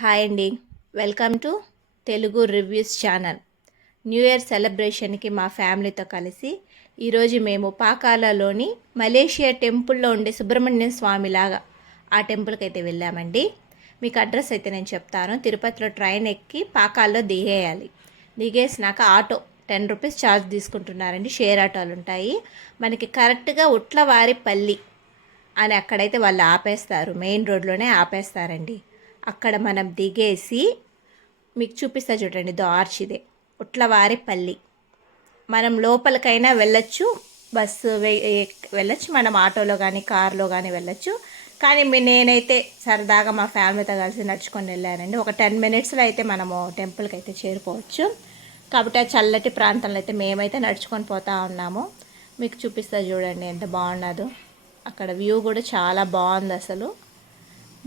Hi అండి. Welcome to Telugu reviews channel. New year సెలబ్రేషన్కి మా ఫ్యామిలీతో కలిసి ఈరోజు మేము పాకాలలోని మలేషియా టెంపుల్లో ఉండే సుబ్రహ్మణ్య స్వామి లాగా ఆ టెంపుల్కి అయితే వెళ్ళామండి. మీకు అడ్రస్ అయితే నేను చెప్తాను. తిరుపతిలో ట్రైన్ ఎక్కి పాకాల్లో దిగేయాలి. దిగేసినాక ఆటో 10 రూపీస్ ఛార్జ్ తీసుకుంటున్నారండి. షేర్ ఆటోలు ఉంటాయి. మనకి కరెక్ట్గా ఉట్లవారిపల్లి అని అక్కడైతే వాళ్ళు ఆపేస్తారు. మెయిన్ రోడ్లోనే ఆపేస్తారండి. అక్కడ మనం దిగేసి మీకు చూపిస్తా చూడండి. ఆర్చ్ ఇదే ఉట్లవారిపల్లి. మనం లోపలికైనా వెళ్ళొచ్చు, బస్సు వెళ్ళొచ్చు, మనం ఆటోలో కానీ కార్లో కానీ వెళ్ళొచ్చు. కానీ నేనైతే సరదాగా మా ఫ్యామిలీతో కలిసి నడుచుకొని వెళ్ళానండి. ఒక 10 మినిట్స్లో అయితే మనము టెంపుల్కి అయితే చేరుకోవచ్చు. కాబట్టి ఆ చల్లటి ప్రాంతంలో అయితే మేమైతే నడుచుకొని పోతూ ఉన్నాము. మీకు చూపిస్తా చూడండి ఎంత బాగున్నదో. అక్కడ వ్యూ కూడా చాలా బాగుంది. అసలు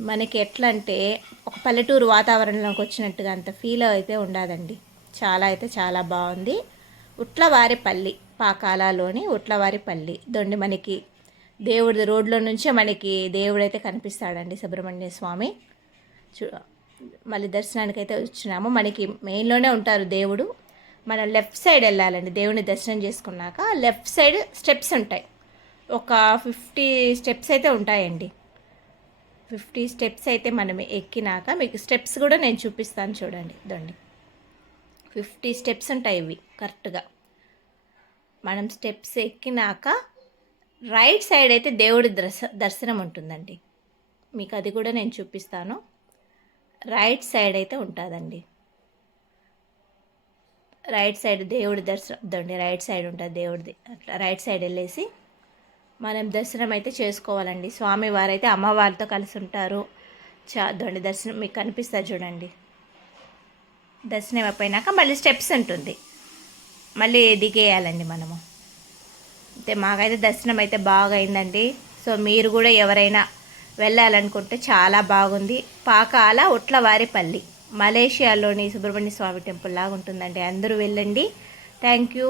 మనకి ఎట్లా అంటే ఒక పల్లెటూరు వాతావరణంలోకి వచ్చినట్టుగా అంత ఫీల్ అయితే ఉండదండి. చాలా అయితే చాలా బాగుంది. ఉట్లవారిపల్లి, పాకాలలోని ఉట్లవారిపల్లి దొండి మనకి దేవుడి రోడ్లో నుంచే మనకి దేవుడైతే కనిపిస్తాడండి, సుబ్రహ్మణ్య స్వామి. మళ్ళీ దర్శనానికి అయితే వచ్చినాము. మనకి మెయిన్లోనే ఉంటారు దేవుడు. మనం లెఫ్ట్ సైడ్ వెళ్ళాలండి. దేవుని దర్శనం చేసుకున్నాక లెఫ్ట్ సైడ్ స్టెప్స్ ఉంటాయి. ఒక 50 స్టెప్స్ అయితే ఉంటాయండి. 50 స్టెప్స్ అయితే మనం ఎక్కినాక మీకు స్టెప్స్ కూడా నేను చూపిస్తాను చూడండి. 50 స్టెప్స్ ఉంటాయి ఇవి కరెక్ట్గా. మనం స్టెప్స్ ఎక్కినాక రైట్ సైడ్ అయితే దేవుడి దర్శనం ఉంటుందండి. మీకు అది కూడా నేను చూపిస్తాను. రైట్ సైడ్ అయితే ఉంటుందండి. రైట్ సైడ్ దేవుడి దర్శనం రైట్ సైడ్ ఉంటుంది దేవుడిది. అట్లా రైట్ సైడ్ వెళ్ళేసి మనం దర్శనం అయితే చేసుకోవాలండి. స్వామివారు అయితే అమ్మవారితో కలిసి ఉంటారు. దర్శనం మీకు కనిపిస్తుంది చూడండి. దర్శనం అయిపోయినాక మళ్ళీ స్టెప్స్ ఉంటుంది, మళ్ళీ దిగేయాలండి మనము. అయితే మాకైతే దర్శనం అయితే బాగా అయిందండి. సో మీరు కూడా ఎవరైనా వెళ్ళాలనుకుంటే చాలా బాగుంది. పాకాల ఉట్లవారిపల్లి మలేషియాలోని సుబ్రహ్మణ్య స్వామి టెంపుల్ లాగా ఉంటుందండి. అందరూ వెళ్ళండి. Thank you.